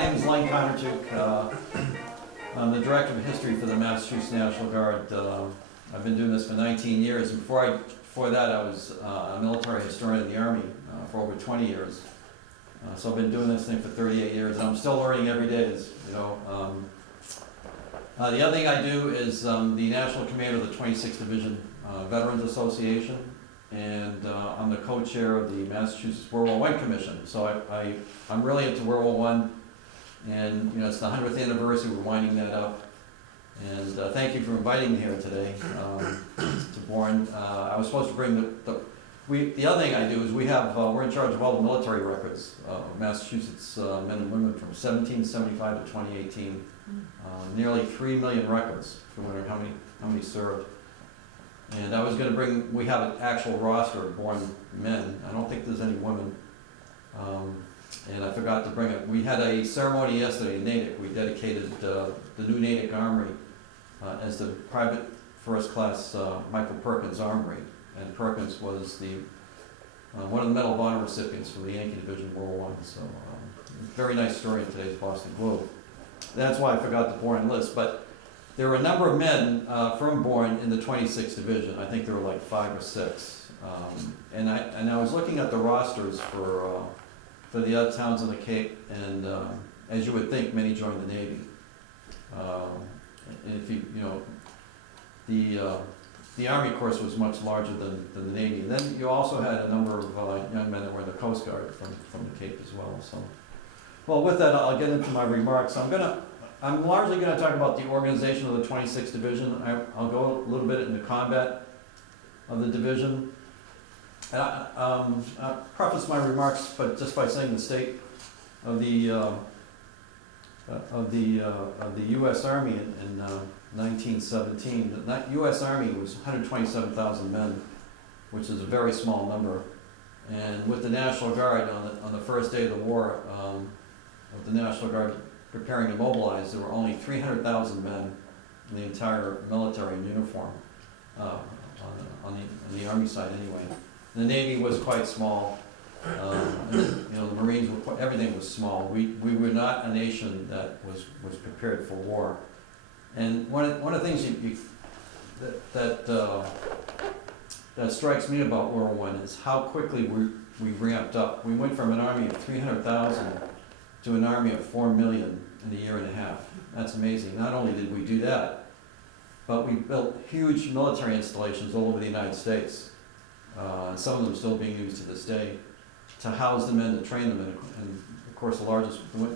name is Kondratiuk. I'm the Director of History for the Massachusetts National Guard. I've been doing this for 19 years. Before that, I was a military historian in the Army for over 20 years. So I've been doing this thing for 38 years, and I'm still learning every day. The other thing I do is the National Commander of the 26th Division Veterans Association, and I'm the co-chair of the Massachusetts World War I Commission. So I'm really into World War I, and it's the 100th anniversary. We're winding that up, and thank you for inviting me here today to Bourne. I was supposed to bring the other thing I do is we're in charge of all the military records of Massachusetts men and women from 1775 to 2018. Nearly 3 million records for how many served. And I was going to bring, we have an actual roster of Bourne men. I don't think there's any women. And I forgot to bring it. We had a ceremony yesterday in Natick. We dedicated the new Natick Armory as the private first class Michael Perkins Armory. And Perkins was one of the Medal of Honor recipients from the Yankee Division World War I. So very nice story in today's Boston Globe. That's why I forgot the Bourne list. But there were a number of men from Bourne in the 26th Division. I think there were like 5 or 6. And I was looking at the rosters for the other towns on the Cape, and as you would think, many joined the Navy. And if the Army, of course, was much larger than the Navy. And then you also had a number of young men that were in the Coast Guard from the Cape as well. So, well, with that, I'll get into my remarks. I'm largely going to talk about the organization of the 26th Division. I'll go a little bit into combat of the division. And I'll preface my remarks, but just by saying the state of the U.S. Army in 1917. The U.S. Army was 127,000 men, which is a very small number. And with the National Guard on the first day of the war, with the National Guard preparing to mobilize, there were only 300,000 men in the entire military in uniform on the Army side anyway. The Navy was quite small. The Marines everything was small. We were not a nation that was prepared for war. And one of the things that strikes me about World War I is how quickly we ramped up. We went from an army of 300,000 to an army of 4 million in a year and a half. That's amazing. Not only did we do that, but we built huge military installations all over the United States. Some of them still being used to this day, to house the men, to train them. And of course, the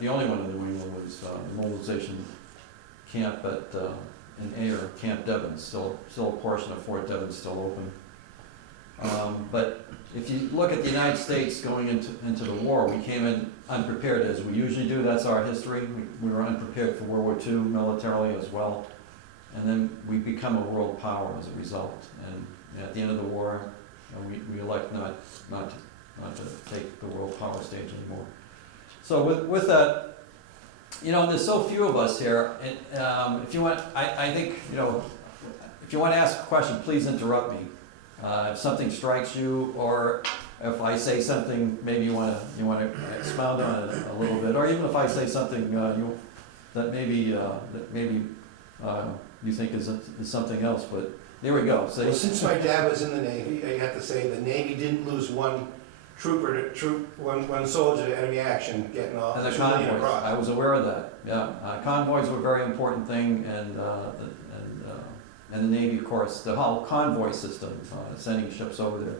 only one in New England was the mobilization camp in Ayer, Camp Devon. Still a portion of Fort Devon still open. But if you look at the United States going into the war, we came in unprepared, as we usually do. That's our history. We were unprepared for World War II militarily as well. And then we become a world power as a result. And at the end of the war, we elect not to take the world power stage anymore. So with that, there's so few of us here. And if you want, I think, if you want to ask a question, please interrupt me. If something strikes you, or if I say something, maybe you want to expound on it a little bit, or even if I say something that maybe you think is something else. But there we go. So, well, since my dad was in the Navy, I have to say the Navy didn't lose one one soldier to enemy action getting off. And the convoys, I was aware of that. Yeah, convoys were a very important thing, and the Navy, of course, the whole convoy system, sending ships over there.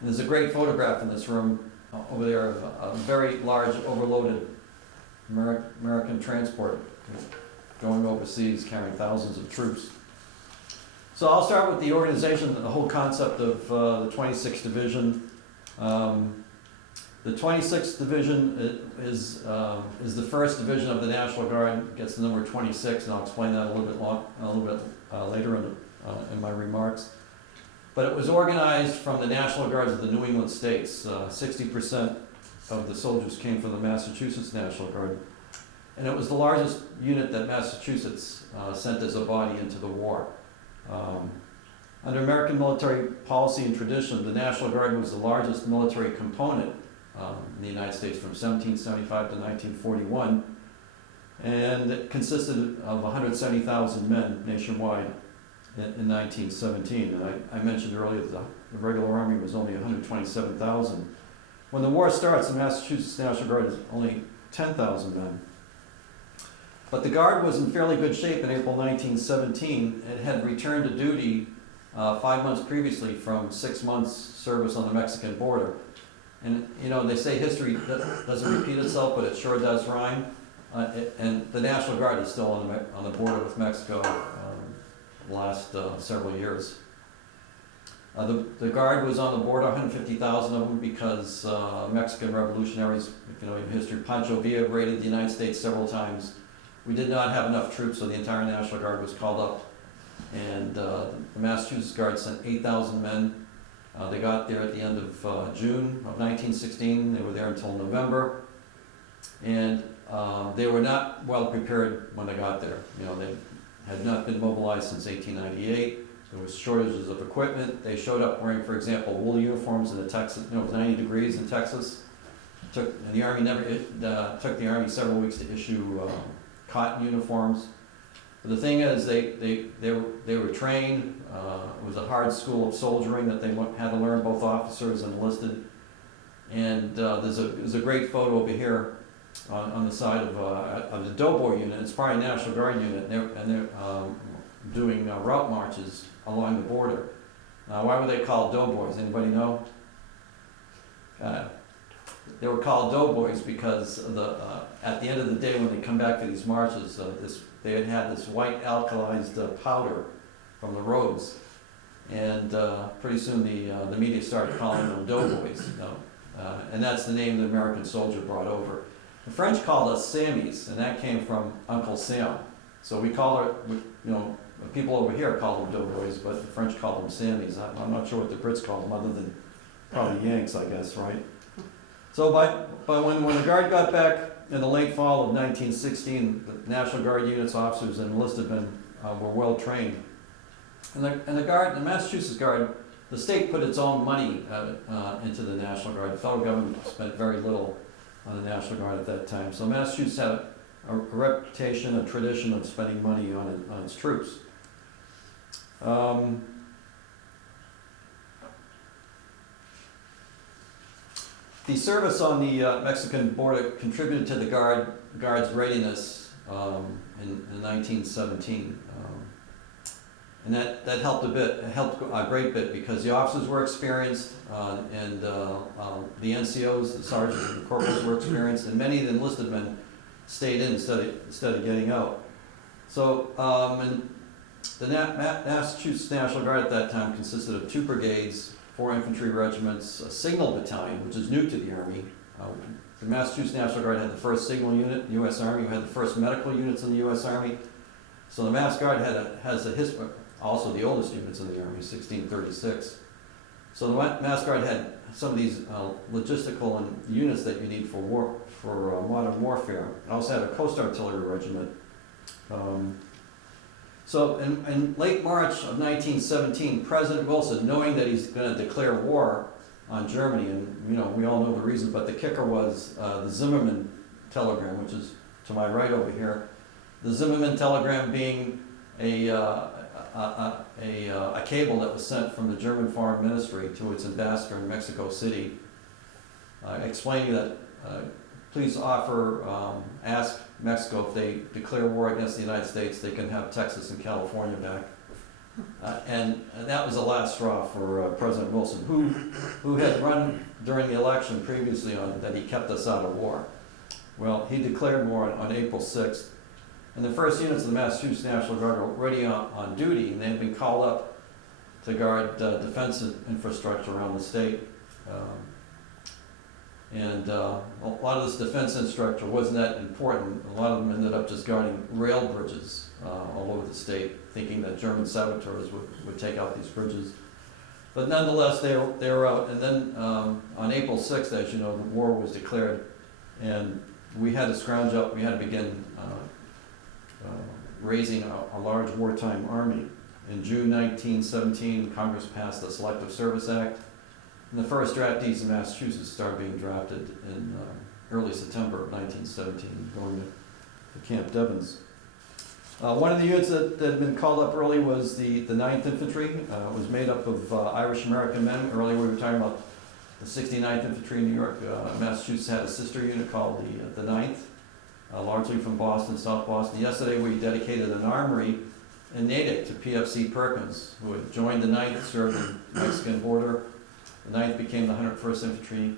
And there's a great photograph in this room over there of a very large, overloaded American transport going overseas, carrying thousands of troops. So I'll start with the organization, the whole concept of the 26th Division. The 26th Division is the first division of the National Guard. It gets the number 26, and I'll explain that a little bit later in my remarks. But it was organized from the National Guards of the New England states. 60% of the soldiers came from the Massachusetts National Guard, and it was the largest unit that Massachusetts sent as a body into the war. Under American military policy and tradition, the National Guard was the largest military component in the United States from 1775 to 1941, And it consisted of 170,000 men nationwide in 1917. And I mentioned earlier that the regular army was only 127,000. When the war starts, the Massachusetts National Guard is only 10,000 men. But the Guard was in fairly good shape in April 1917. It had returned to duty 5 months previously from 6 months service on the Mexican border. And you know, they say history doesn't repeat itself, but it sure does rhyme. And the National Guard is still on the border with Mexico the last several years. The Guard was on the border, 150,000 of them, because Mexican revolutionaries, if you know your history, Pancho Villa raided the United States several times. We did not have enough troops, so the entire National Guard was called up. And the Massachusetts Guard sent 8,000 men. They got there at the end of June of 1916. They were there until November. And they were not well prepared when they got there. You know, they had not been mobilized since 1898. There was shortages of equipment. They showed up wearing, for example, wool uniforms in the Texas. You know, it was 90 degrees in Texas. Took the Army several weeks to issue cotton uniforms. But the thing is, they were trained. It was a hard school of soldiering that they had to learn, both officers and enlisted. And there's a great photo over here on the side of the Doughboy unit. It's probably a National Guard unit, and they're doing route marches along the border. Why were they called doughboys? Anybody know? They were called doughboys because at the end of the day, when they come back to these marches, they had this white alkalized powder from the roads, and pretty soon the media started calling them doughboys. You know? And that's the name the American soldier brought over. The French called us Sammies, and that came from Uncle Sam. So we call her, you know, people over here call them doughboys, but the French call them Sammies. I'm not sure what the Brits call them, other than probably Yanks, I guess, right? So but when the Guard got back in the late fall of 1916, the National Guard units, officers, and enlisted men were well trained. And the Guard, the Massachusetts Guard, the state put its own money into the National Guard. The federal government spent very little on the National Guard at that time. So Massachusetts had a reputation, a tradition of spending money on its troops. The service on the Mexican border contributed to the Guard's readiness in 1917. And that helped a bit. It helped a great bit because the officers were experienced, and the NCOs, the sergeants and the corporals were experienced, and many of the enlisted men stayed in instead of getting out. So and the Massachusetts National Guard at that time consisted of 2 brigades, 4 infantry regiments, a signal battalion, which is new to the Army. The Massachusetts National Guard had the 1st signal unit in the U.S. Army. We had the 1st medical units in the U.S. Army. So the Mass Guard has a history, also the oldest units in the Army, 1636. So the Mass Guard had some of these logistical and units that you need for modern warfare. It also had a Coast Artillery regiment. So in late March of 1917, President Wilson, knowing that he's going to declare war on Germany, and you know we all know the reason, but the kicker was the Zimmerman telegram, which is to my right over here. The Zimmerman telegram being a cable that was sent from the German Foreign Ministry to its ambassador in Mexico City, explaining that please ask Mexico if they declare war against the United States, they can have Texas and California back. And that was the last straw for President Wilson, who had run during the election previously on that he kept us out of war. Well, he declared war on April 6th, and the first units of the Massachusetts National Guard were already on duty, and they had been called up to guard defense infrastructure around the state. And a lot of this defense infrastructure wasn't that important. A lot of them ended up just guarding rail bridges all over the state, thinking that German saboteurs would take out these bridges. But nonetheless, they were out. And then on April 6th, as you know, the war was declared, and we had to scrounge up. We had to begin raising a large wartime army. In June 1917, Congress passed the Selective Service Act. And the first draftees in Massachusetts started being drafted in early September of 1917, going Camp Devens. One of the units that had been called up early was the 9th Infantry. It was made up of Irish-American men. Earlier we were talking about the 69th Infantry in New York. Massachusetts had a sister unit called the 9th, largely from Boston, South Boston. Yesterday we dedicated an armory in Natick to PFC Perkins, who had joined the 9th, served in the Mexican border. The 9th became the 101st Infantry.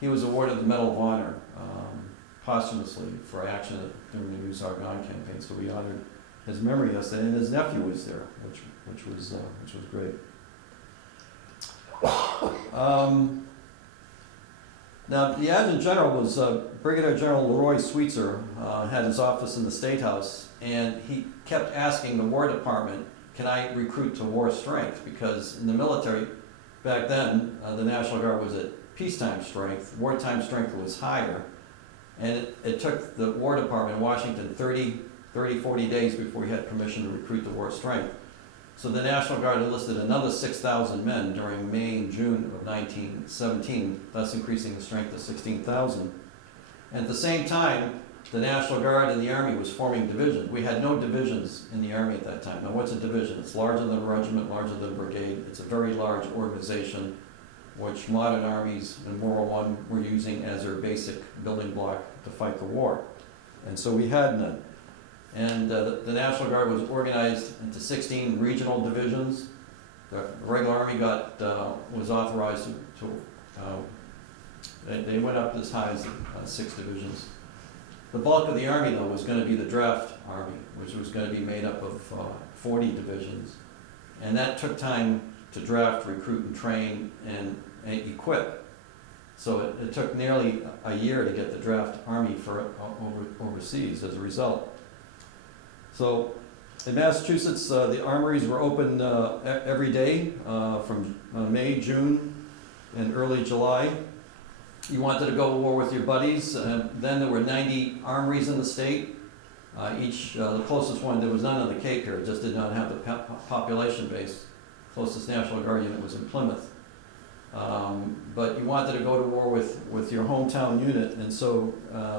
He was awarded the Medal of Honor posthumously for action during the Meuse-Argonne campaign. So we honored his memory yesterday, and his nephew was there, which was great. Now, the Adjutant General was Brigadier General Leroy Sweetser, had his office in the State House, and he kept asking the War Department, can I recruit to war strength? Because in the military, back then, the National Guard was at peacetime strength, wartime strength was higher, and it took the War Department in Washington 40 days before he had permission to recruit to war strength. So the National Guard enlisted another 6,000 men during May and June of 1917, thus increasing the strength to 16,000. And at the same time, the National Guard and the Army was forming divisions. We had no divisions in the Army at that time. Now what's a division? It's larger than a regiment, larger than a brigade. It's a very large organization, which modern armies in World War I were using as their basic building block to fight the war. And so we had none. And the National Guard was organized into 16 regional divisions. The regular Army was authorized they went up as high as 6 divisions. The bulk of the Army, though, was going to be the draft Army, which was going to be made up of 40 divisions. And that took time to draft, recruit, and train, and equip. So it took nearly a year to get the draft Army for overseas as a result. So in Massachusetts, the armories were open every day from May, June, and early July. You wanted to go to war with your buddies. Then there were 90 armories in the state. The closest one, there was none on the Cape here. It just did not have the population base. Closest National Guard unit was in Plymouth. But you wanted to go to war with your hometown unit, and so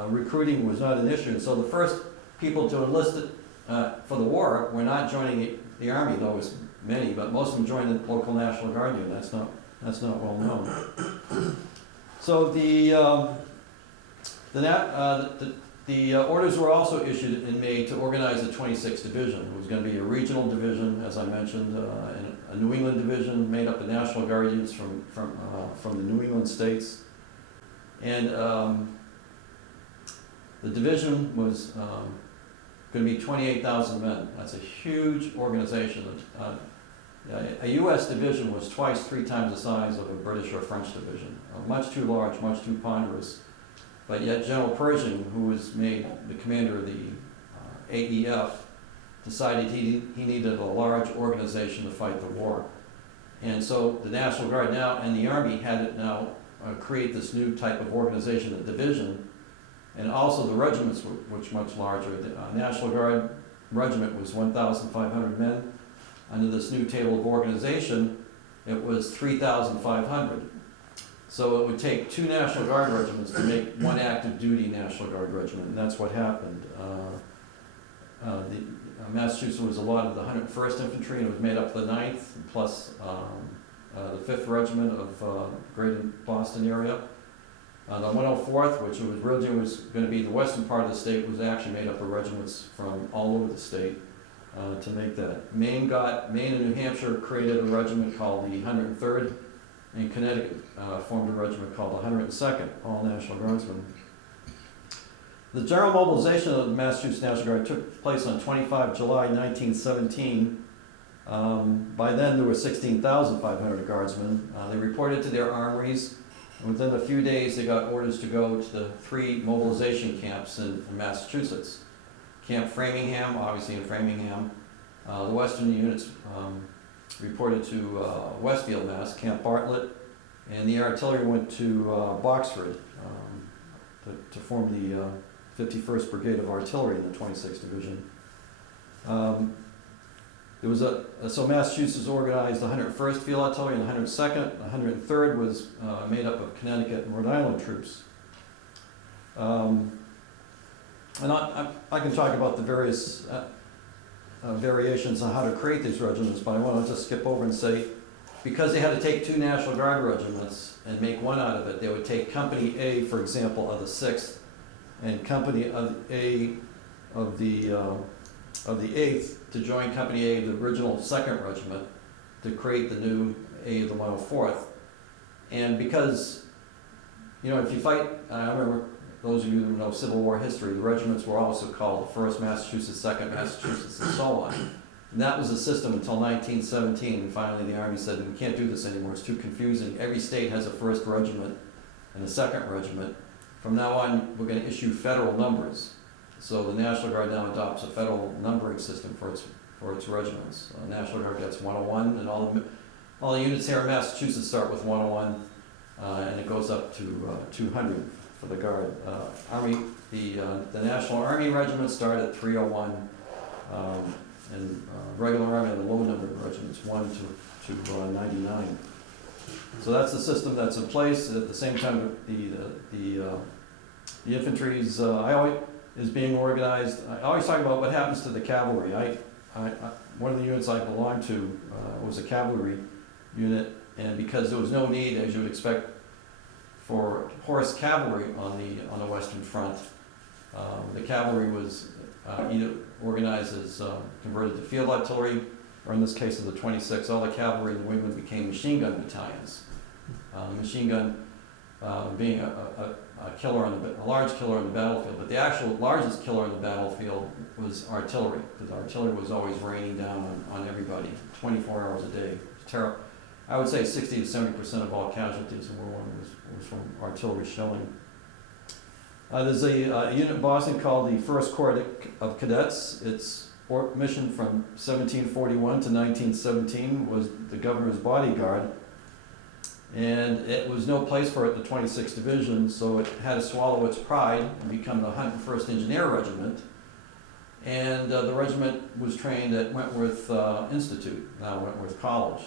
recruiting was not an issue. And so the first people to enlist for the war were not joining the Army, though it was many, but most of them joined the local National Guard unit. That's not well known. So the orders were also issued in May to organize the 26th Division. It was going to be a regional division, as I mentioned, and a New England division made up of National Guard units from the New England states. And the division was going to be 28,000 men. That's a huge organization. A U.S. division was 3 times the size of a British or French division. Much too large, much too ponderous. But yet General Pershing, who was made the commander of the AEF, decided he needed a large organization to fight the war. And so the National Guard now and the Army had to now create this new type of organization, a division. And also the regiments were much larger. The National Guard regiment was 1,500 men. Under this new table of organization, it was 3,500. So it would take 2 National Guard regiments to make 1 active duty National Guard regiment, and that's what happened. Massachusetts was allotted the 101st Infantry, and it was made up of the 9th, plus the 5th Regiment of Greater Boston area. The 104th, which originally was going to be the western part of the state, was actually made up of regiments from all over the state to make that. Maine and New Hampshire created a regiment called the 103rd, and Connecticut formed a regiment called the 102nd, all National Guardsmen. The general mobilization of the Massachusetts National Guard took place on 25 July 1917. By then there were 16,500 guardsmen. They reported to their armories. And within a few days, they got orders to go to the 3 mobilization camps in Massachusetts. Camp Framingham, obviously in Framingham. The western units reported to Westfield, Mass, Camp Bartlett, and the artillery went to Boxford to form the 51st Brigade of Artillery in the 26th Division. So Massachusetts organized the 101st Field Artillery and the 102nd. The 103rd was made up of Connecticut and Rhode Island troops. And I can talk about the various variations on how to create these regiments, but I want to just skip over and say, because they had to take 2 National Guard regiments and make one out of it, they would take Company A, for example, of the 6th, and Company A of the 8th to join Company A, the original 2nd Regiment, to create the new A of the 104th. And because, you know, if you fight, I remember those of you who know Civil War history, the regiments were also called the 1st Massachusetts, 2nd Massachusetts, and so on. And that was the system until 1917, and finally the Army said, we can't do this anymore, it's too confusing. Every state has a 1st Regiment and a 2nd Regiment. From now on, we're going to issue federal numbers. So the National Guard now adopts a federal numbering system for its regiments. National Guard gets 101, and all the units here in Massachusetts start with 101, and it goes up to 200 for the Guard. The National Army regiments start at 301, and regular Army and the low numbered regiments 1 to 99. So that's the system that's in place. At the same time, the infantry is being organized. I always talk about what happens to the cavalry. One of the units I belonged to was a cavalry unit, and because there was no need, as you would expect, for horse cavalry on the Western Front, the cavalry was either organized as converted to field artillery, or in this case of the 26th, all the cavalry in the wingmen became machine gun battalions. Machine gun being a large killer on the battlefield, but the actual largest killer on the battlefield was artillery, because artillery was always raining down on everybody, 24 hours a day. Terrible. I would say 60 to 70% of all casualties in World War I was from artillery shelling. There's a unit in Boston called the First Corps of Cadets. Its mission from 1741 to 1917 was the governor's bodyguard. And it was no place for it in the 26th Division, so it had to swallow its pride and become the 101st Engineer Regiment. And the regiment was trained at Wentworth Institute, now Wentworth College,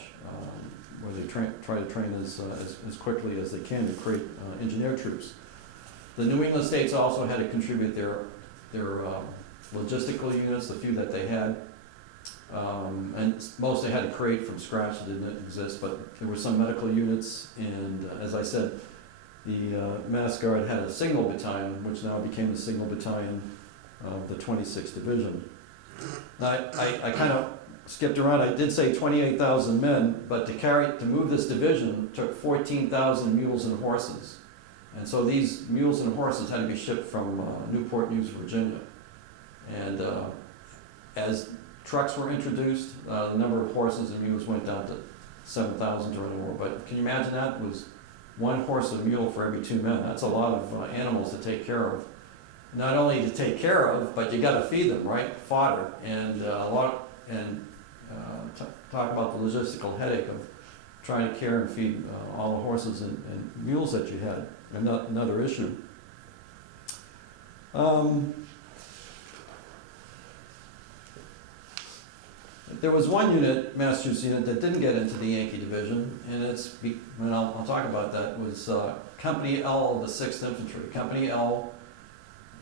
where they try to train as quickly as they can to create engineer troops. The New England states also had to contribute their logistical units, the few that they had. And most they had to create from scratch, that didn't exist, but there were some medical units, and as I said, the Mass Guard had a signal battalion, which now became the signal battalion of the 26th Division. I kind of skipped around. I did say 28,000 men, but to move this division took 14,000 mules and horses. And so these mules and horses had to be shipped from Newport News, Virginia. And as trucks were introduced, the number of horses and mules went down to 7,000 during the war. But can you imagine that? It was 1 horse and mule for every 2 men. That's a lot of animals to take care of. Not only to take care of, but you got to feed them, right? Fodder, and talk about the logistical headache of trying to care and feed all the horses and mules that you had. Another issue. There was one unit, Massachusetts unit, that didn't get into the Yankee Division, and I'll talk about that, was Company L of the 6th Infantry. Company L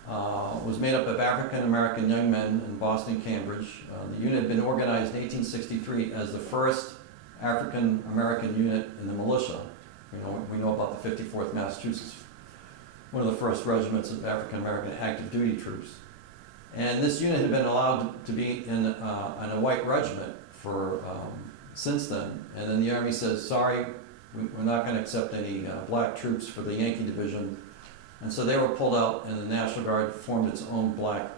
was made up of African American young men in Boston, Cambridge. The unit had been organized in 1863 as the first African American unit in the militia. We know about the 54th Massachusetts, one of the first regiments of African American active duty troops. And this unit had been allowed to be in a white regiment for since then. And then the Army says, sorry, we're not going to accept any black troops for the Yankee Division. And so they were pulled out, and the National Guard formed its own black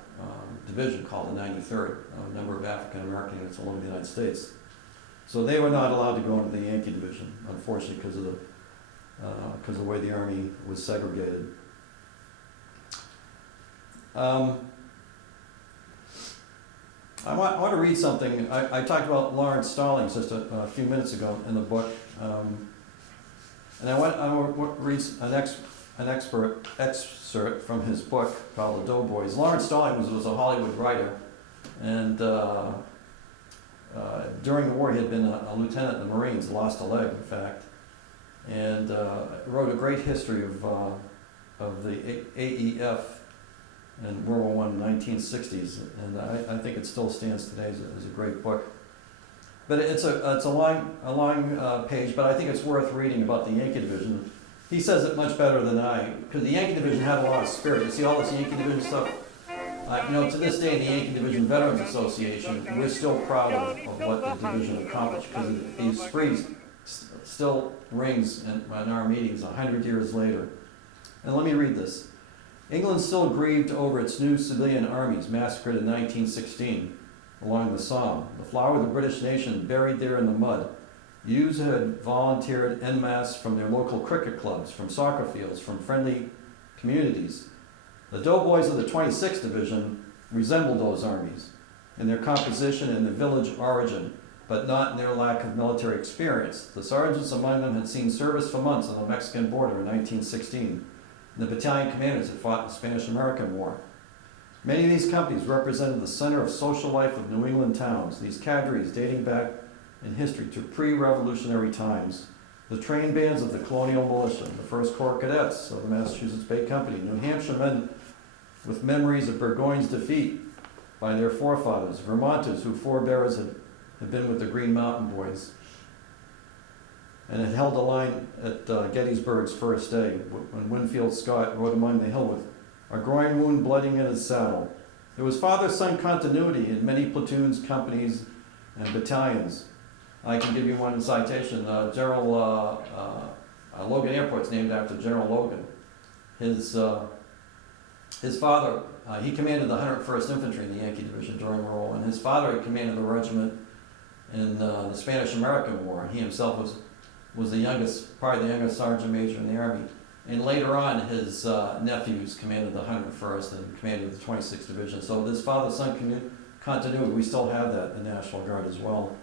division called the 93rd, a number of African American units all over the United States. So they were not allowed to go into the Yankee Division, unfortunately, because of the way the Army was segregated. I want to read something. I talked about Lawrence Stallings just a few minutes ago in the book, and I want to read an excerpt from his book called The Doughboys. Lawrence Stallings was a Hollywood writer, and during the war he had been a lieutenant in the Marines, lost a leg in fact, and wrote a great history of the AEF in World War I, 1960s, and I think it still stands today as a great book. But it's a long page, but I think it's worth reading about the Yankee Division. He says it much better than I, because the Yankee Division had a lot of spirit. You see all this Yankee Division stuff? To this day, the Yankee Division Veterans Association, we're still proud of what the division accomplished, because the esprit still rings in our meetings 100 years later. And let me read this. England still grieved over its new civilian armies massacred in 1916 along the Somme, the flower of the British nation buried there in the mud. Youths had volunteered en masse from their local cricket clubs, from soccer fields, from friendly communities. The doughboys of the 26th Division resembled those armies in their composition and their village origin, but not in their lack of military experience. The sergeants among them had seen service for months on the Mexican border in 1916. The battalion commanders had fought in the Spanish-American War. Many of these companies represented the center of social life of New England towns, these cadres dating back in history to pre-revolutionary times. The trained bands of the colonial militia, the 1st Corps Cadets of the Massachusetts Bay Company, New Hampshire men with memories of Burgoyne's defeat by their forefathers, Vermonters whose forebears had been with the Green Mountain Boys, and had held the line at Gettysburg's first day, when Winfield Scott rode among the hill with a groin wound blooding in his saddle. There was father-son continuity in many platoons, companies, and battalions. I can give you one citation. Logan Airport's named after General Logan. His father, he commanded the 101st Infantry in the Yankee Division during World War I, and his father had commanded the regiment in the Spanish-American War. He himself was the youngest, probably the youngest sergeant major in the Army. And later on, his nephews commanded the 101st and commanded the 26th Division. So this father-son continuity, we still have that in the National Guard as well.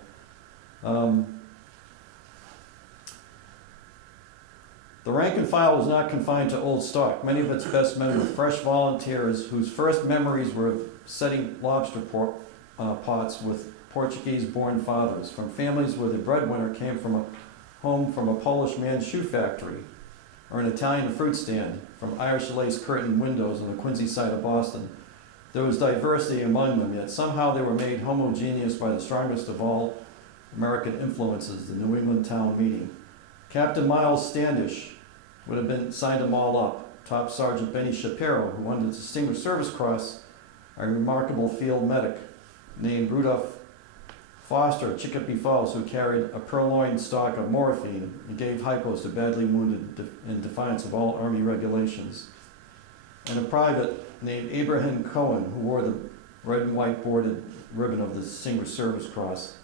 The rank and file was not confined to old stock. Many of its best men were fresh volunteers whose first memories were of setting lobster pots with Portuguese-born fathers, from families where the breadwinner came from home from a Polish man's shoe factory, or an Italian fruit stand, from Irish lace curtained windows on the Quincy side of Boston. There was diversity among them, yet somehow they were made homogeneous by the strongest of all American influences, the New England town meeting. Captain Miles Standish would have been signed them all up. Top Sergeant Benny Shapiro, who won the Distinguished Service Cross, a remarkable field medic named Rudolph Foster, Chicopee Falls, who carried a purloined stock of morphine and gave hypos to badly wounded in defiance of all Army regulations. And a private named Abraham Cohen, who wore the red and white bordered ribbon of the Distinguished Service Cross.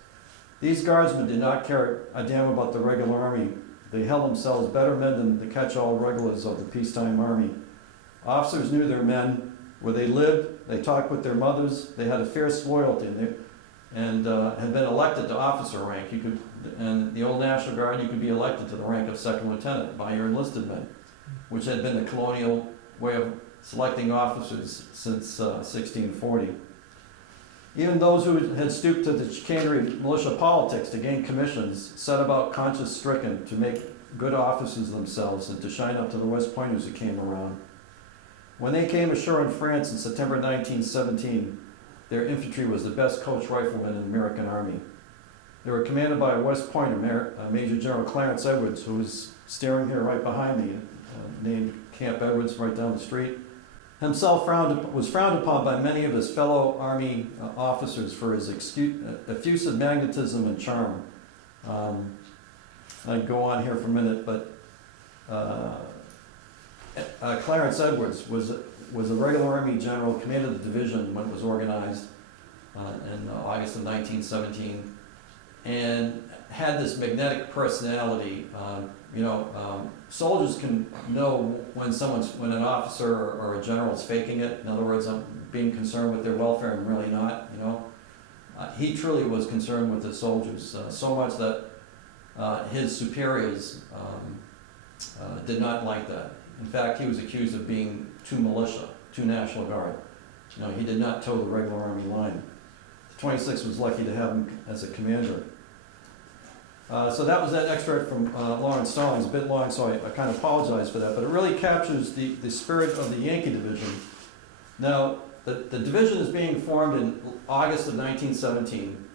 These guardsmen did not care a damn about the regular Army. They held themselves better men than the catch-all regulars of the peacetime Army. Officers knew their men, where they lived, they talked with their mothers, they had a fierce loyalty, and had been elected to officer rank. And the old National Guard, you could be elected to the rank of second lieutenant by your enlisted men, which had been the colonial way of selecting officers since 1640. Even those who had stooped to the chicanery of militia politics to gain commissions set about conscience-stricken to make good officers themselves and to shine up to the West Pointers who came around. When they came ashore in France in September 1917, their infantry was the best coached riflemen in the American Army. They were commanded by a West Pointer, Major General Clarence Edwards, who is staring here right behind me, named Camp Edwards right down the street. Himself was frowned upon by many of his fellow Army officers for his effusive magnetism and charm. I'd go on here for a minute, but Clarence Edwards was a regular Army general, commanded the division when it was organized in August of 1917, and had this magnetic personality. Soldiers can know when an officer or a general is faking it. In other words, being concerned with their welfare and really not. He truly was concerned with his soldiers, so much that his superiors did not like that. In fact, he was accused of being too militia, too National Guard. He did not toe the regular Army line. The 26th was lucky to have him as a commander. So that was that extract from Lawrence Stallings, a bit long, so I kind of apologize for that, but it really captures the spirit of the Yankee Division. Now, the division is being formed in August of 1917,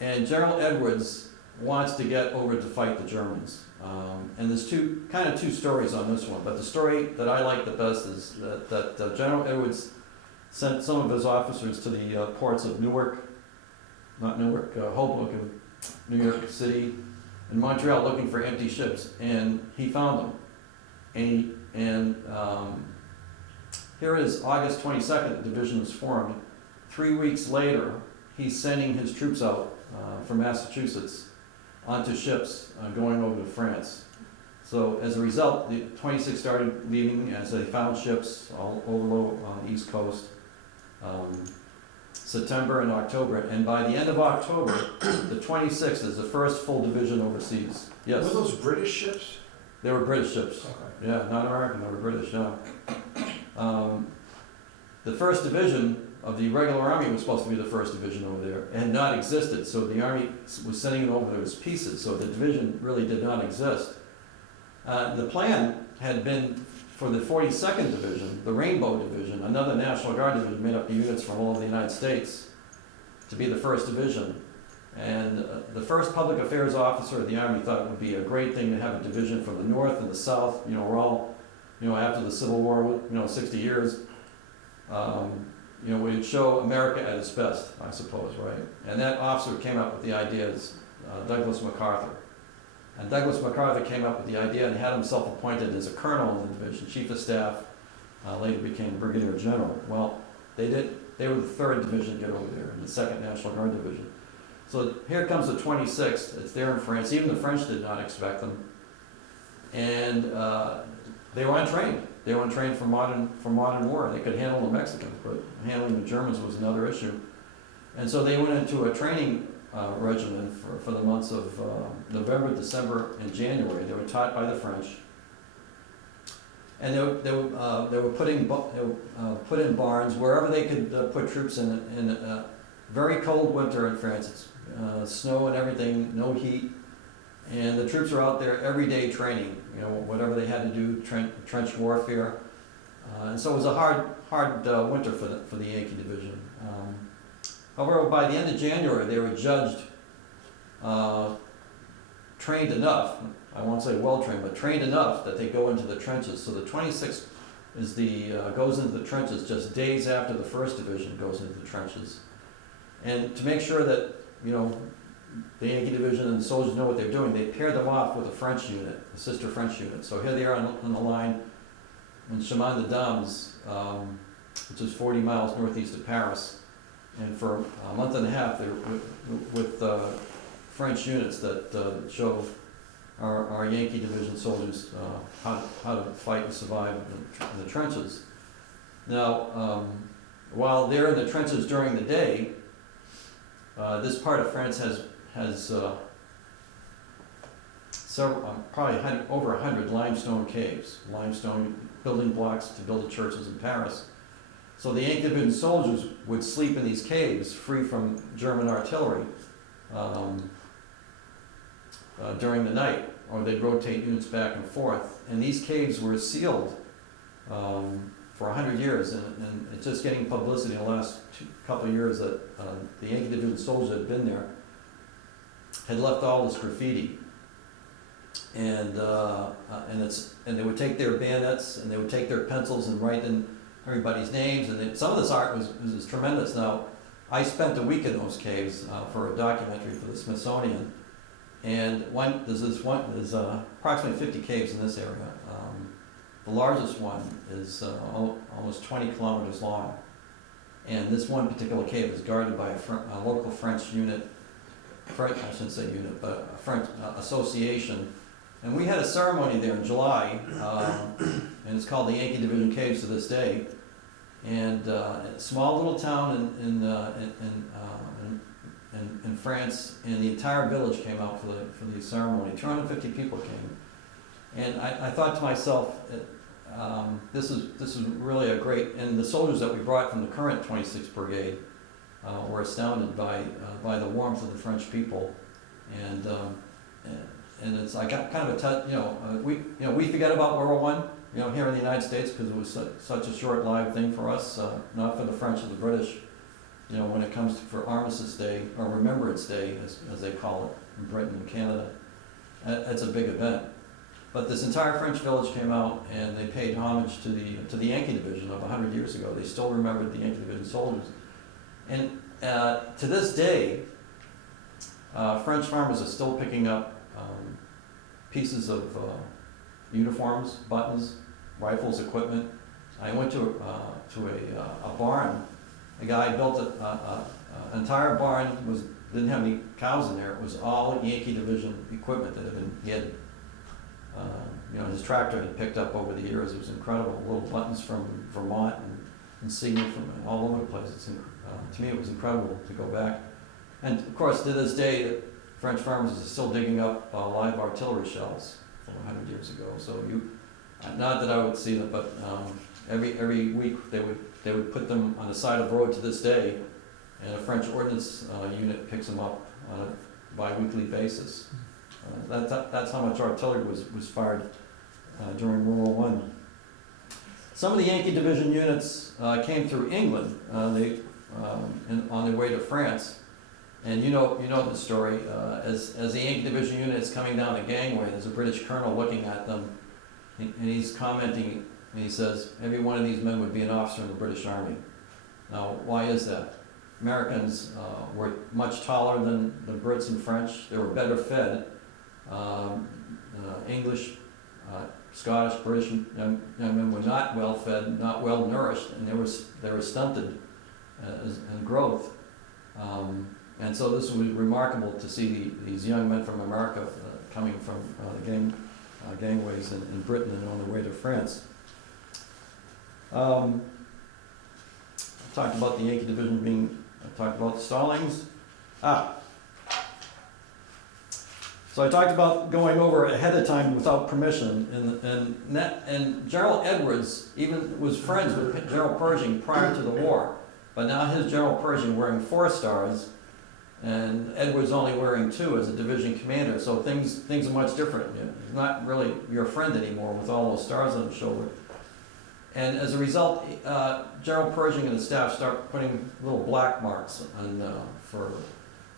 and General Edwards wants to get over to fight the Germans. And there's two stories on this one, but the story that I like the best is that General Edwards sent some of his officers to the ports of Hoboken, New York City, and Montreal looking for empty ships, and he found them. And here is August 22nd, the division was formed. 3 weeks later, he's sending his troops out from Massachusetts onto ships going over to France. So as a result, the 26th started leaving as they found ships all over on the East Coast, September and October. And by the end of October, the 26th is the first full division overseas. Yes. Were those British ships? They were British ships. Okay. Yeah, not American, they were British, yeah. The first division of the regular army was supposed to be the first division over there. It had not existed, so the army was sending it over there as pieces, so the division really did not exist. The plan had been for the 42nd Division, the Rainbow Division, another National Guard division made up of units from all over the United States, to be the first division. And the first public affairs officer of the Army thought it would be a great thing to have a division from the North and the South. You know, we're all, after the Civil War, 60 years, we'd show America at its best, I suppose, right? And that officer came up with the idea as Douglas MacArthur. And Douglas MacArthur came up with the idea and had himself appointed as a colonel in the division, chief of staff, later became brigadier general. Well, they were the 3rd division to get over there, in the 2nd National Guard division. So here comes the 26th, it's there in France. Even the French did not expect them. And they were untrained. They were untrained for modern war. They could handle the Mexicans, but handling the Germans was another issue. And so they went into a training regimen for the months of November, December, and January. They were taught by the French. And they were put in barns wherever they could put troops in a very cold winter in France. It's snow and everything, no heat. And the troops are out there every day training, whatever they had to do, trench warfare. And so it was a hard winter for the Yankee division. However, by the end of January, they were judged trained enough, I won't say well-trained, but trained enough that they go into the trenches. So the 26th goes into the trenches just days after the 1st Division goes into the trenches. And to make sure that, the Yankee Division and the soldiers know what they're doing, they pair them off with a French unit, a sister French unit. So here they are on the line in Chemin des Dames, which is 40 miles northeast of Paris. And for a month and a half, they're with French units that show our Yankee Division soldiers how to fight and survive in the trenches. Now, while they're in the trenches during the day, this part of France has several, probably over 100 limestone caves, limestone building blocks to build the churches in Paris. So the Yankee Division soldiers would sleep in these caves, free from German artillery, during the night, or they'd rotate units back and forth. And these caves were sealed for 100 years, and it's just getting publicity in the last couple of years that the Yankee Division soldiers that had been there had left all this graffiti. And they would take their bayonets and they would take their pencils and write in everybody's names, and some of this art was tremendous. Now, I spent a week in those caves for a documentary for the Smithsonian, and there's approximately 50 caves in this area. The largest one is almost 20 kilometers long, and this one particular cave is guarded by a local French unit, I shouldn't say unit, but a French association. And we had a ceremony there in July, and it's called the Yankee Division Caves to this day. And a small little town in France, and the entire village came out for the ceremony. 250 people came, and I thought to myself, this is really a great. And the soldiers that we brought from the current 26th Brigade were astounded by the warmth of the French people, and it's I got kind of a touch. We forget about World War I, you know, here in the United States, because it was such a short-lived thing for us, not for the French or the British. You know, when it comes for Armistice Day, or Remembrance Day, as they call it in Britain and Canada, it's a big event. But this entire French village came out and they paid homage to the Yankee Division of 100 years ago. They still remembered the Yankee Division soldiers. And to this day, French farmers are still picking up pieces of uniforms, buttons, rifles, equipment. I went to a barn. A guy built an entire barn, didn't have any cows in there. It was all Yankee Division equipment that he had you know, his tractor had picked up over the years. It was incredible. Little buttons from Vermont and insignia from all over the place. To me, it was incredible to go back. And of course, to this day, French farmers are still digging up live artillery shells from 100 years ago. So not that I would see them, but every week they would put them on the side of the road to this day, and a French ordnance unit picks them up on a bi-weekly basis. That's how much artillery was fired during World War I. Some of the Yankee Division units came through England on their way to France. And you know the story. As the Yankee Division unit is coming down the gangway, there's a British colonel looking at them, and he's commenting, and he says, every one of these men would be an officer in the British Army. Now, why is that? Americans were much taller than the Brits and French. They were better fed. English, Scottish, British young men were not well fed, not well nourished, and they were stunted in growth. And so this was remarkable to see these young men from America coming from the gangways in Britain and on their way to France. I talked about the Yankee Division I talked about the Stallings. So I talked about going over ahead of time without permission, and General Edwards even was friends with General Pershing prior to the war, but now his General Pershing wearing 4 stars, and Edwards only wearing 2 as a division commander, so things are much different. He's not really your friend anymore with all those stars on his shoulder. And as a result, General Pershing and his staff start putting little black marks for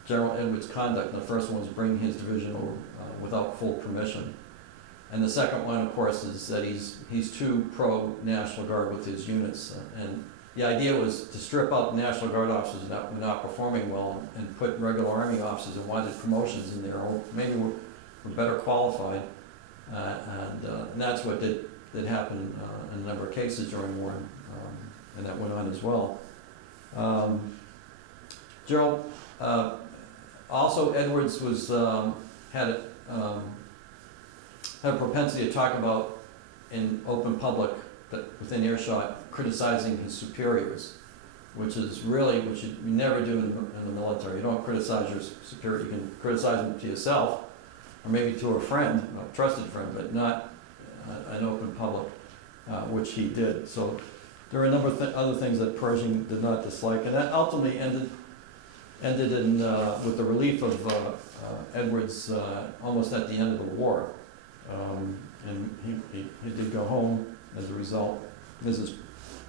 General Edwards' conduct. And the first one was bringing his division over without full permission. And the second one, of course, is that he's too pro-National Guard with his units. And the idea was to strip out National Guard officers that were not performing well and put regular Army officers who wanted promotions in there, or maybe were better qualified. And that's what did happen in a number of cases during war, and that went on as well. Gerald, also Edwards had a propensity to talk about in open public, that within earshot, criticizing his superiors, which you never do in the military. You don't criticize your superior. You can criticize them to yourself, or maybe to a friend, a trusted friend, but not an open public, which he did. So there are a number of other things that Pershing did not dislike, and that ultimately ended in with the relief of Edwards almost at the end of the war, and he did go home as a result. There's this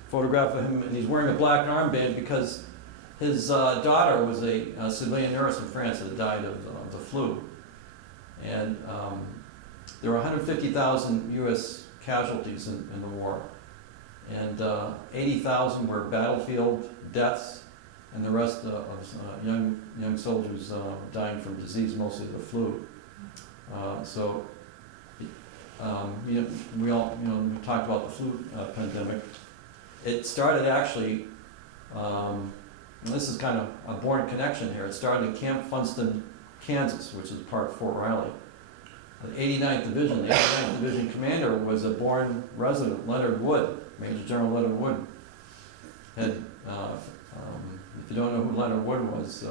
photograph of him, and he's wearing a black armband because his daughter was a civilian nurse in France that died of the flu, and there were 150,000 U.S. casualties in the war, and 80,000 were battlefield deaths, and the rest of young soldiers dying from disease, mostly the flu. We talked about the flu pandemic. It started actually, and this is kind of a Bourne connection here. It started in Camp Funston, Kansas, which is part of Fort Riley. The 89th Division, the 89th Division commander was a Bourne resident, Leonid Wood, Major General Leonid Wood. If you don't know who Leonid Wood was,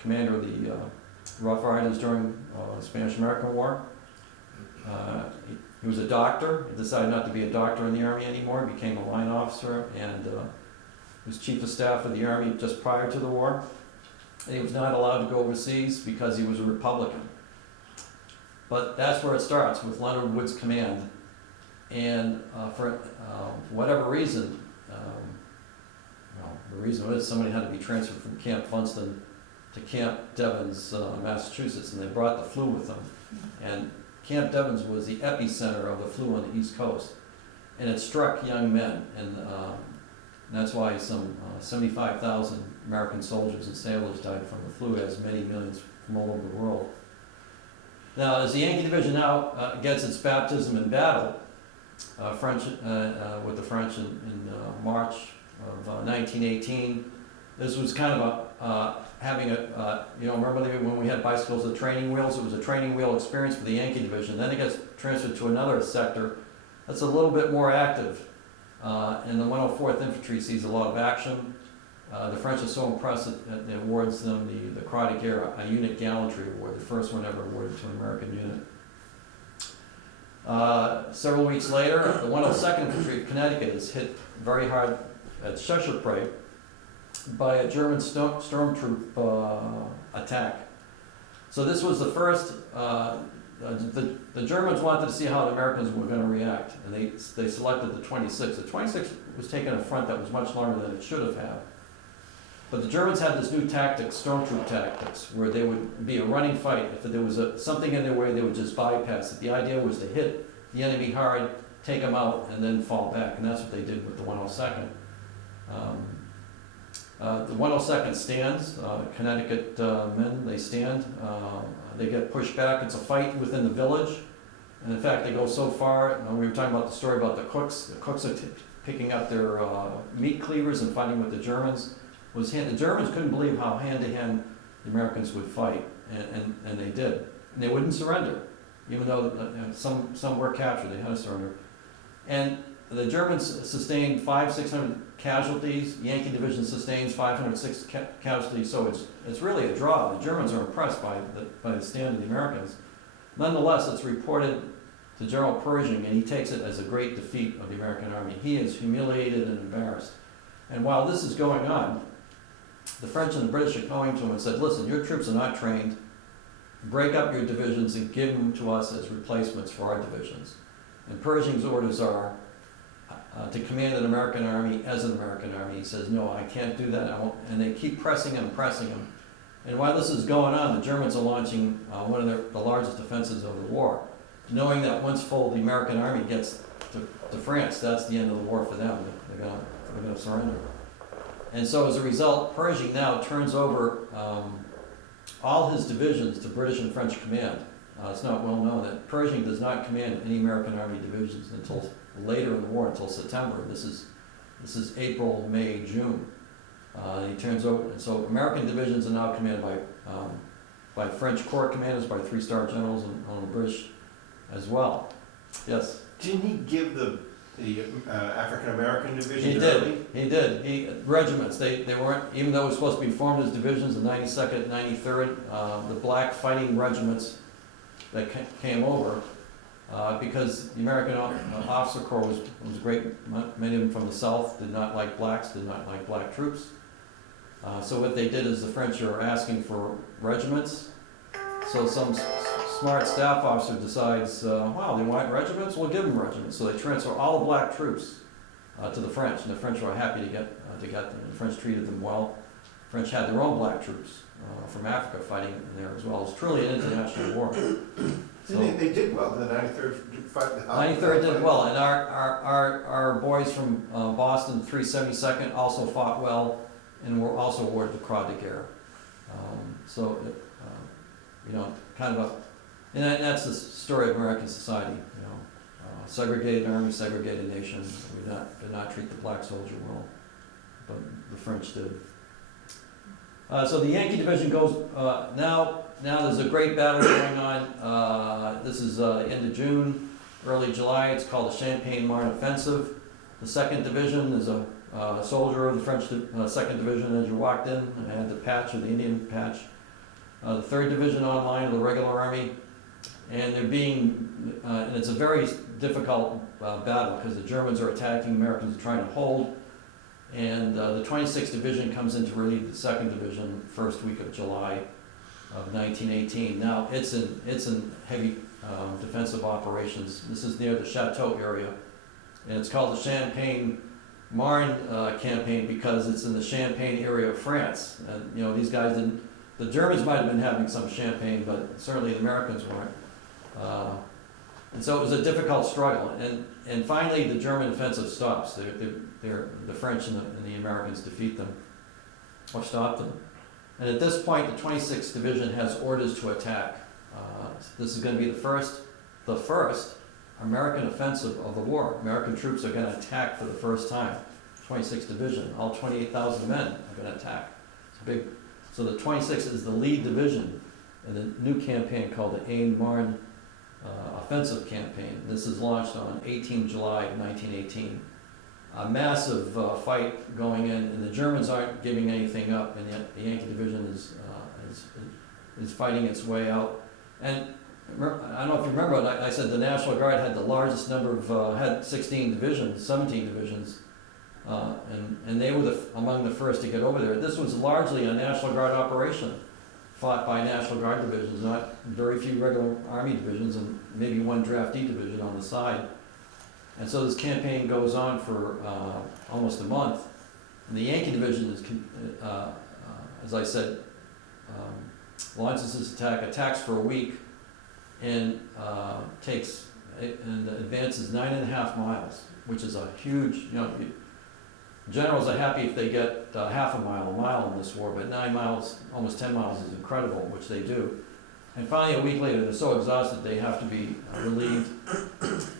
commander of the Rough Riders during the Spanish-American War. He was a doctor. He decided not to be a doctor in the Army anymore. He became a line officer and was chief of staff of the Army just prior to the war. And he was not allowed to go overseas because he was a Republican. But that's where it starts, with Leonid Wood's command. And for whatever reason, well, the reason was somebody had to be transferred from Camp Funston to Camp Devens, Massachusetts, and they brought the flu with them. And Camp Devens was the epicenter of the flu on the East Coast. And it struck young men, and that's why some 75,000 American soldiers and sailors died from the flu, as many millions from all over the world. Now, as the Yankee Division now gets its baptism in battle, with the French in March of 1918, this was kind of having a, remember when we had bicycles with training wheels? It was a training wheel experience for the Yankee Division. Then it gets transferred to another sector that's a little bit more active. And the 104th Infantry sees a lot of action. The French are so impressed that it awards them the Brigadier, a unit gallantry award, the first one ever awarded to an American unit. Several weeks later, the 102nd Infantry of Connecticut is hit very hard at Cheshire by a German stormtroop attack. So this was the first, the Germans wanted to see how the Americans were going to react, and they selected the 26th. The 26th was taking a front that was much longer than it should have had. But the Germans had this new tactics, stormtroop tactics, where they would be a running fight. If there was something in their way, they would just bypass it. The idea was to hit the enemy hard, take them out, and then fall back, and that's what they did with the 102nd. The 102nd stands, Connecticut men, they stand, they get pushed back. It's a fight within the village, and in fact they go so far, we were talking about the story about the cooks are picking up their meat cleavers and fighting with the Germans. The Germans couldn't believe how hand-to-hand the Americans would fight, and they did. And they wouldn't surrender, even though some were captured, they had to surrender. And the Germans sustained 500-600 casualties. The Yankee Division sustains 506 casualties. So it's really a draw. The Germans are impressed by the stand of the Americans. Nonetheless, it's reported to General Pershing, and he takes it as a great defeat of the American Army. He is humiliated and embarrassed. And while this is going on, the French and the British are going to him and said, "Listen, your troops are not trained. Break up your divisions and give them to us as replacements for our divisions." And Pershing's orders are to command an American army as an American army. He says, "No, I can't do that." And they keep pressing him. And while this is going on, the Germans are launching one of the largest offensives of the war, knowing that once full the American army gets to France, that's the end of the war for them. They're going to surrender. And so as a result, Pershing now turns over all his divisions to British and French command. It's not well known that Pershing does not command any American Army divisions until later in the war, until September. This is April, May, June. He turns over, and so American divisions are now commanded by French Corps commanders, by three-star generals, and British as well. Yes. Didn't he give the African American division? He did. Regiments. They weren't, even though it was supposed to be formed as divisions, the 92nd, 93rd, the black fighting regiments that came over, because the American officer corps was great. Many of them from the South did not like blacks, did not like black troops. So what they did is the French are asking for regiments. So some smart staff officer decides, wow, they want regiments? We'll give them regiments. So they transfer all the black troops to the French, and the French were happy to get them. The French treated them well. The French had their own black troops from Africa fighting in there as well. It's truly an international war. So, they did well. The 93rd fight. 93rd did well, and our boys from Boston, 372nd, also fought well, and were also awarded the Croix de Guerre. Kind of and that's the story of American society. Segregated army, segregated nation. We did not treat the black soldier well, but the French did. So the Yankee Division goes now. There's a great battle going on. This is end of June, early July. It's called the Champagne-Marne Offensive. The 2nd Division is a soldier of the French 2nd Division as you walked in. And I had the patch, or the Indian patch. The 3rd Division online of the regular army. And they're being, and it's a very difficult battle because the Germans are attacking, Americans are trying to hold. And the 26th Division comes in to relieve the 2nd Division first week of July. of 1918. Now, it's in heavy defensive operations. This is near the Chateau area, and it's called the Champagne-Marne campaign because it's in the Champagne area of France. And, you know, these guys didn't, the Germans might have been having some champagne, but certainly the Americans weren't. And so it was a difficult struggle, and finally the German offensive stops. The French and the Americans defeat them, or stop them. And at this point, the 26th Division has orders to attack. This is going to be the first American offensive of the war. American troops are going to attack for the first time. 26th Division, all 28,000 men are going to attack. It's big. So the 26th is the lead division in the new campaign called the Aisne-Marne offensive campaign. This is launched on 18 July 1918. A massive fight going in, and the Germans aren't giving anything up, and yet the Yankee division is fighting its way out. And I don't know if you remember, I said the National Guard had the largest number of, had 17 divisions, and they were among the first to get over there. This was largely a National Guard operation, fought by National Guard divisions, not very few regular Army divisions, and maybe one draftee division on the side. And so this campaign goes on for almost a month. And the Yankee division is, as I said, launches this attack, attacks for a week, and advances 9.5 miles, which is a huge, you know, generals are happy if they get half a mile in this war, but 9 miles, almost 10 miles is incredible, which they do. And finally, a week later, they're so exhausted they have to be relieved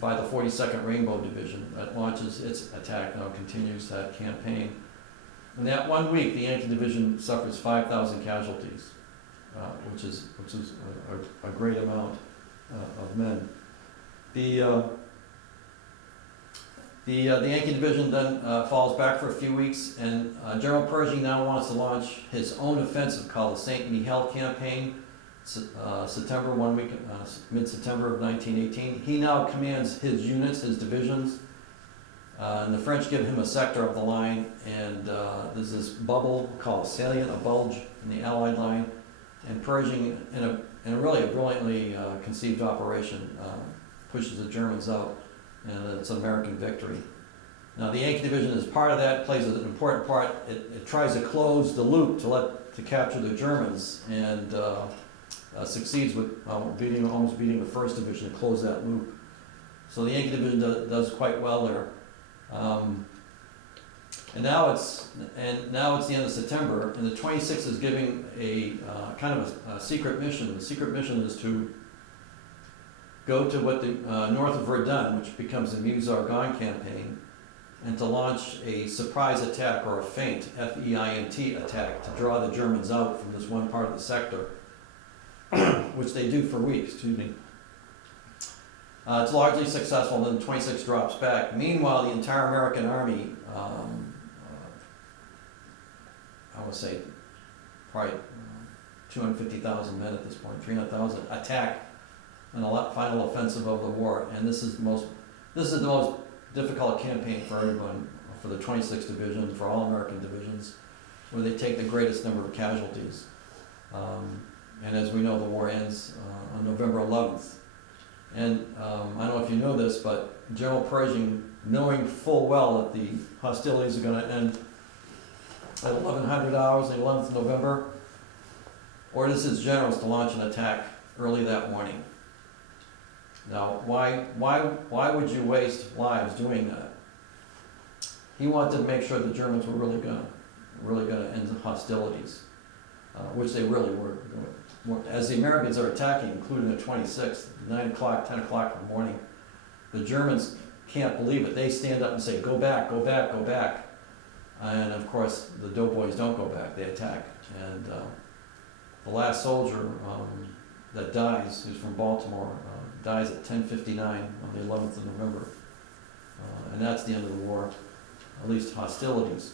by the 42nd Rainbow Division that launches its attack, now continues that campaign. In that 1 week, the Yankee Division suffers 5,000 casualties, which is a great amount of men. The Yankee Division then falls back for a few weeks, and General Pershing now wants to launch his own offensive called the St. Mihiel Campaign. September, 1 week, mid-September of 1918. He now commands his units, his divisions, and the French give him a sector of the line, and there's this bubble called a salient, a bulge in the Allied line, and Pershing, in a really brilliantly conceived operation, pushes the Germans out, and it's an American victory. Now the Yankee Division is part of that, plays an important part. It tries to close the loop to capture the Germans, and succeeds with almost beating the First Division to close that loop. So the Yankee Division does quite well there. And now it's the end of September, and the 26th is giving a kind of a secret mission. The secret mission is to go to what the north of Verdun, which becomes the Meuse-Argonne campaign, and to launch a surprise attack, or a feint, F-E-I-N-T attack, to draw the Germans out from this one part of the sector, which they do for weeks, excuse me. It's largely successful, and then 26 drops back. Meanwhile, the entire American Army, I would say probably 250,000 men at this point, 300,000, attack in the final offensive of the war. And this is the most difficult campaign for everyone, for the 26th Division, for all American divisions, where they take the greatest number of casualties. And as we know, the war ends on November 11th. And I don't know if you know this, but General Pershing, knowing full well that the hostilities are going to end at 1100 hours, the 11th of November, orders his generals to launch an attack early that morning. Now, why would you waste lives doing that? He wanted to make sure the Germans were really going to end the hostilities, which they really were. As the Americans are attacking, including the 26th, 9 o'clock, 10 o'clock in the morning, the Germans can't believe it. They stand up and say, "Go back, go back, go back." And of course, the doughboys don't go back, they attack. And the last soldier that dies, who's from Baltimore, dies at 10:59 on the 11th of November. And that's the end of the war, at least hostilities.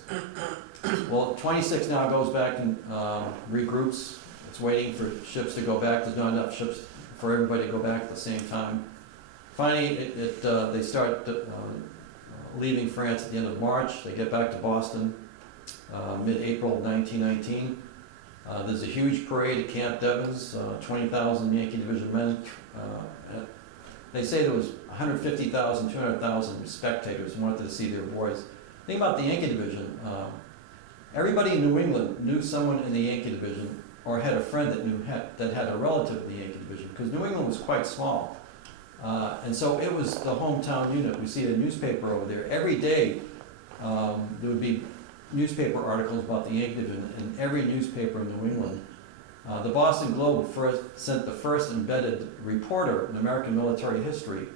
Well, 26 now goes back and regroups. It's waiting for ships to go back. There's not enough ships for everybody to go back at the same time. Finally, they start leaving France at the end of March. They get back to Boston mid-April 1919. There's a huge parade at Camp Devens, 20,000 Yankee Division men. They say there was 150,000, 200,000 spectators who wanted to see their boys. The thing about the Yankee Division, everybody in New England knew someone in the Yankee Division or had a friend that had a relative in the Yankee Division, because New England was quite small. And so it was the hometown unit. We see a newspaper over there. Every day there would be newspaper articles about the Yankee Division in every newspaper in New England. The Boston Globe sent the first embedded reporter in American military history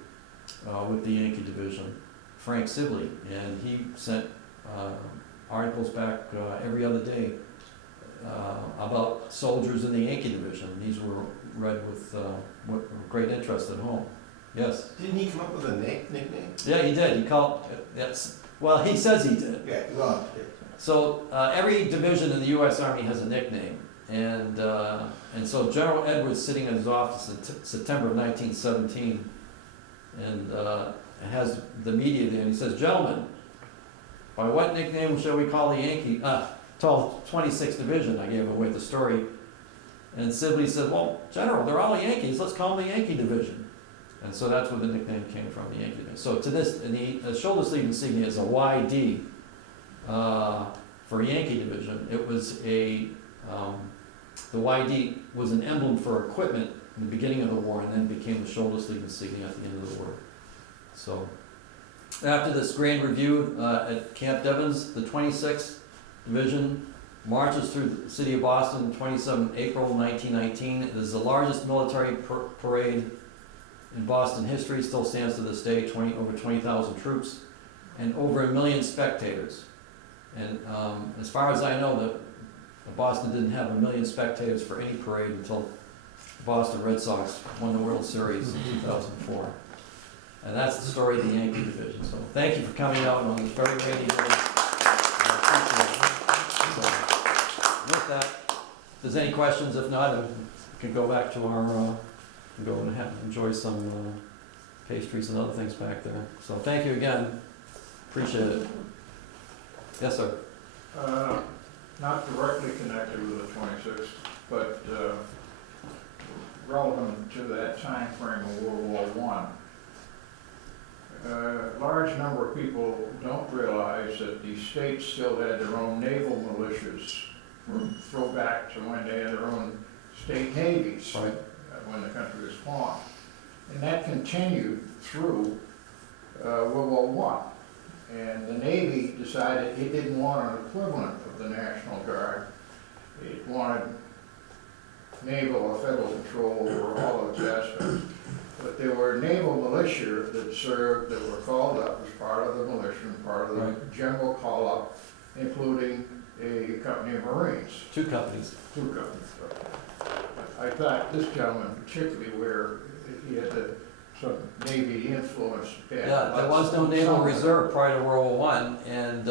with the Yankee Division, Frank Sibley, and he sent articles back every other day about soldiers in the Yankee Division. These were read with great interest at home. Yes? Didn't he come up with a nickname? Yeah, he did. He called, yes, well, he says he did. Yeah, well. So every division in the U.S. Army has a nickname, and so General Edwards, sitting in his office in September of 1917, and has the media there, and he says, "Gentlemen, by what nickname shall we call the Yankee, 26th Division?" I gave away the story, and Sibley said, "Well, General, they're all Yankees. Let's call them the Yankee Division." And so that's where the nickname came from, the Yankee Division. So to this, and the shoulder sleeve insignia is a YD. For Yankee Division, it was the YD was an emblem for equipment in the beginning of the war, and then became the shoulder sleeve insignia at the end of the war. So, after this grand review at Camp Devens, the 26th Division marches through the city of Boston, 27 April 1919. It is the largest military parade in Boston history, still stands to this day, over 20,000 troops, and over 1 million spectators. And as far as I know, Boston didn't have 1 million spectators for any parade until the Boston Red Sox won the World Series in 2004. And that's the story of the Yankee Division. So thank you for coming out on this very rainy day. So with that, if there's any questions, if not, we can go back to our, go and enjoy some pastries and other things back there. So thank you again. Appreciate it. Yes, sir. Not directly connected with the 26th, but relevant to that time frame of World War I. A large number of people don't realize that the states still had their own naval militias, throw back to when they had their own state navies, Right. When the country was formed. And that continued through World War I. And the Navy decided it didn't want an equivalent of the National Guard. It wanted naval or federal control over all of its aspects. But there were naval militia that served, that were called up as part of the militia and part of the Right. general call-up, including a company of Marines. Two companies. Two companies. I thought this gentleman particularly, where he had some Navy influence. Yeah, there was no naval reserve prior to World War I, and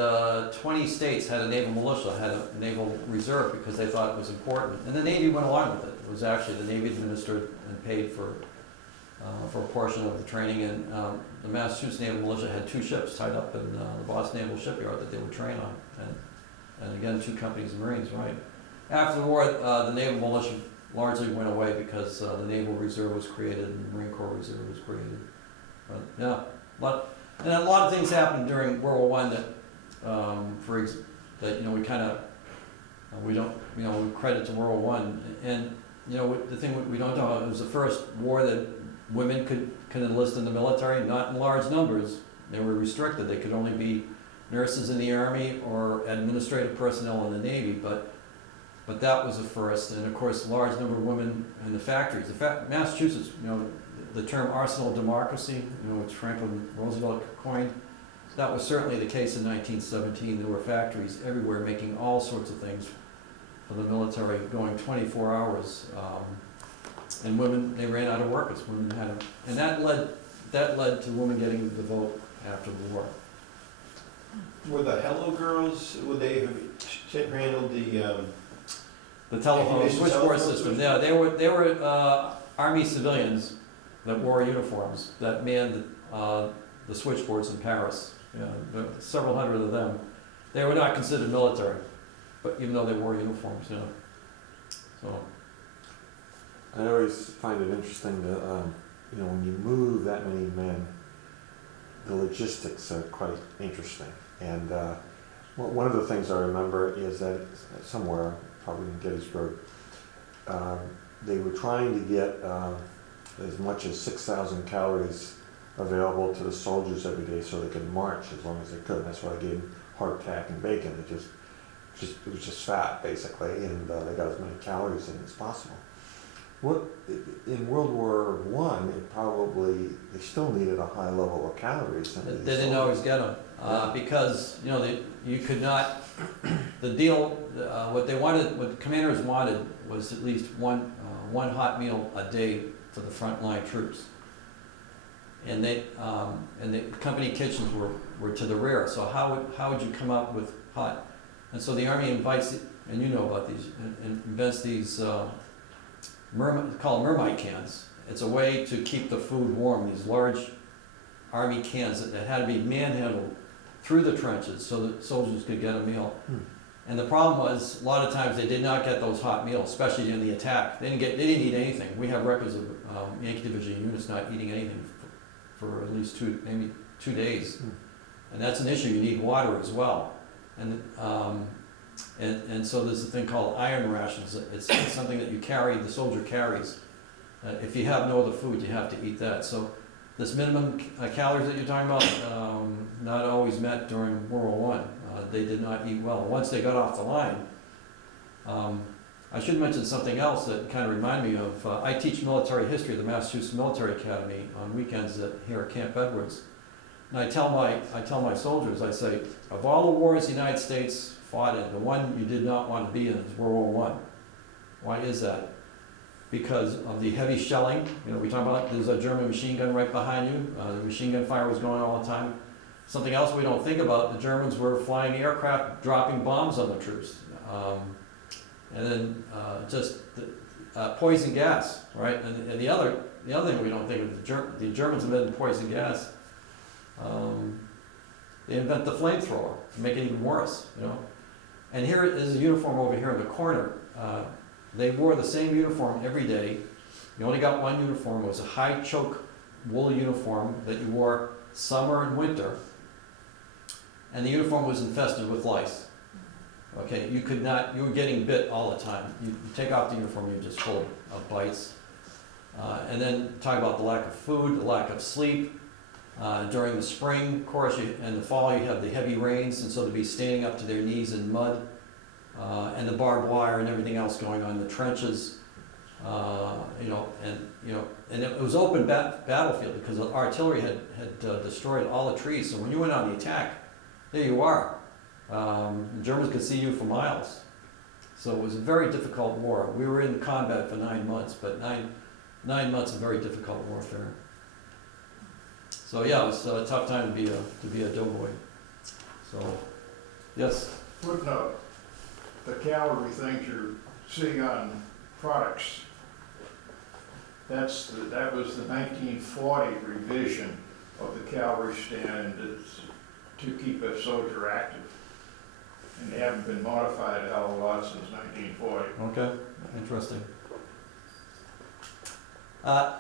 20 states had a naval militia, had a naval reserve because they thought it was important. And the Navy went along with it. It was actually the Navy administered and paid for a portion of the training. And the Massachusetts Naval Militia had 2 ships tied up in the Boston Naval Shipyard that they would train on. And again, 2 companies of Marines, right? After the war, the Naval Militia largely went away because the Naval Reserve was created and the Marine Corps Reserve was created. But yeah, and a lot of things happened during World War I that, that we kind of we don't we credit to World War I. And the thing we don't know, it was the first war that women could enlist in the military, not in large numbers. They were restricted. They could only be nurses in the Army or administrative personnel in the Navy, but that was a first. And of course, a large number of women in the factories. Massachusetts, the term arsenal of democracy, which Franklin Roosevelt coined, that was certainly the case in 1917. There were factories everywhere making all sorts of things for the military, going 24 hours. And women, they ran out of workers. Women had and that led to women getting the vote after the war. Were the Hello Girls, would they have handled the telephone switchboard system? Yeah, they were Army civilians that wore uniforms that manned the switchboards in Paris. There were several hundred of them. They were not considered military, but even though they wore uniforms, So, I always find it interesting that, when you move that many men, the logistics are quite interesting. And one of the things I remember is that somewhere, probably in Gettysburg, they were trying to get as much as 6,000 calories available to the soldiers every day so they could march as long as they could. And that's why I gave them hardtack and bacon. It was just fat, basically, and they got as many calories in as possible. In World War I, they still needed a high level of calories. they didn't always get them, because, you could not, the deal, what the commanders wanted was at least one hot meal a day for the frontline troops. And the company kitchens were to the rear, so how would you come up with hot? And so the Army invites, and you know about these, invents these called Mermite cans. It's a way to keep the food warm, these large Army cans that had to be manhandled through the trenches so that soldiers could get a meal. And the problem was, a lot of times they did not get those hot meals, especially in the attack. They didn't eat anything. We have records of Yankee Division units not eating anything for at least maybe 2 days. And that's an issue. You need water as well. And so there's a thing called iron rations. It's something that the soldier carries. If you have no other food, you have to eat that. So this minimum calories that you're talking about, not always met during World War I. They did not eat well. Once they got off the line, I should mention something else that kind of reminded me of, I teach military history at the Massachusetts Military Academy on weekends here at Camp Edwards. And I tell my soldiers, I say, of all the wars the United States fought in, the one you did not want to be in is World War I. Why is that? Because of the heavy shelling. We talk about there's a German machine gun right behind you. The machine gun fire was going all the time. Something else we don't think about, the Germans were flying aircraft, dropping bombs on the troops. And then poison gas, right? And the other thing we don't think of, the Germans invented poison gas. They invent the flamethrower to make it even worse, And here is a uniform over here in the corner. They wore the same uniform every day. You only got one uniform. It was a high choke wool uniform that you wore summer and winter. And the uniform was infested with lice. Okay, you were getting bit all the time. You take off the uniform, you're just full of bites. And then talk about the lack of food, the lack of sleep. During the spring, of course, and the fall, you have the heavy rains, and so they'd be standing up to their knees in mud, and the barbed wire and everything else going on in the trenches, and it was open battlefield because the artillery had destroyed all the trees. So when you went on the attack, there you are. The Germans could see you for miles. So it was a very difficult war. We were in combat for 9 months, but nine months of very difficult warfare. So yeah, it was a tough time to be a doughboy. So, yes. Footnote, the calorie things you're seeing on products, that was the 1940 revision of the calorie standards to keep a soldier active. And they haven't been modified a hell of a lot since 1940. Okay, interesting.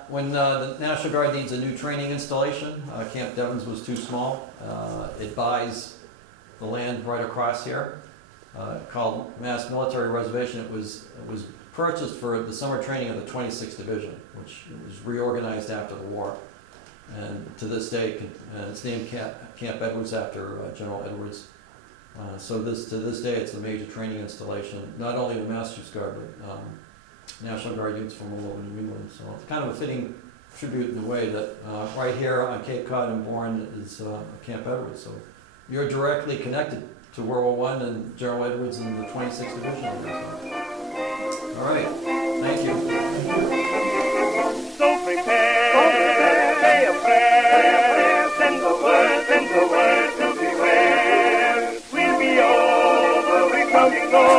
When the National Guard needs a new training installation, Camp Devens was too small. It buys the land right across here, called Mass Military Reservation. It was purchased for the summer training of the 26th Division, which was reorganized after the war. And to this day, it's named Camp Edwards after General Edwards. So to this day, it's a major training installation, not only the Massachusetts Guard, but National Guard units from all over New England. So it's kind of a fitting tribute in a way that right here on Cape Cod and Bourne is Camp Edwards. So you're directly connected to World War I and General Edwards and the 26th Division. All right, thank you. So prepare, say a prayer, send the word to beware. We'll be over, we're coming over.